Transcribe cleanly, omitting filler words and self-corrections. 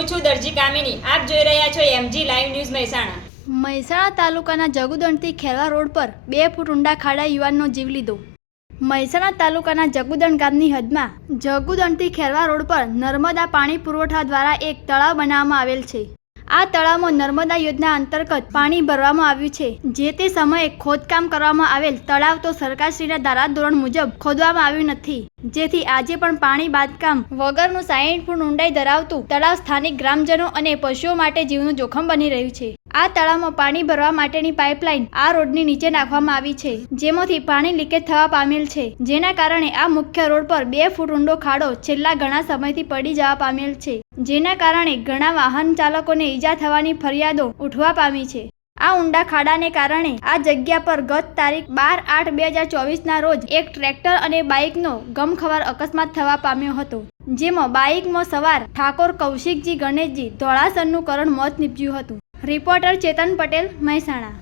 હું છું દરજી કામિની. આપ જોઈ રહ્યા છો MG live news Mehsana. Mehsana તાલુકાના જગુદણથી ખેરવા રોડ પર 2 ફૂટ ઊંડા ખાડા યુવાનનો જીવ લીધો. મહેસાણા તાલુકાના જગુદણ ગામની હદમાં જગુદણથી ખેરવા રોડ પર નર્મદા પાણી પુરવઠા દ્વારા એક તળાવ બનાવવામાં આવેલ છે. આ તળાવમાં નર્મદા યોજના અંતર્ગત પાણી ભરવામાં આવ્યું છે. જે તે સમયે ખોદકામ કરવામાં આવેલ તળાવ તો સરકારશ્રીના ધારાધોરણ મુજબ ખોદવામાં આવ્યું નથી, જેથી આજે પણ પાણી બાંધકામ વગરનું 60 ફૂટ ઊંડાઈ ધરાવતું તળાવ સ્થાનિક ગ્રામજનો અને પશુઓ માટે જીવનું જોખમ બની રહ્યું છે. આ તળાવમાં પાણી ભરવા માટેની પાઇપલાઇન આ રોડની નીચે નાખવામાં આવી છે, જેમાંથી પાણી લીકેજ થવા પામેલ છે. જેના કારણે આ મુખ્ય રોડ પર 2 ફૂટ ઊંડો ખાડો છેલ્લા ઘણા સમયથી પડી જવા પામેલ છે, જેના કારણે ઘણા વાહન ચાલકોને ઈજા થવાની ફરિયાદો ઉઠવા પામી છે. આ ઊંડા ખાડાને કારણે આ જગ્યા પર ગત તારીખ 12/8/2024ના રોજ એક ટ્રેક્ટર અને બાઇકનો ગમખ્વાર અકસ્માત થવા પામ્યો હતો, જેમાં બાઇકમાં સવાર ઠાકોર કૌશિકજી ગણેશજી ધોળાસરનું કરણ મોત નીપજ્યું હતું. રિપોર્ટર ચેતન પટેલ, મહેસાણા.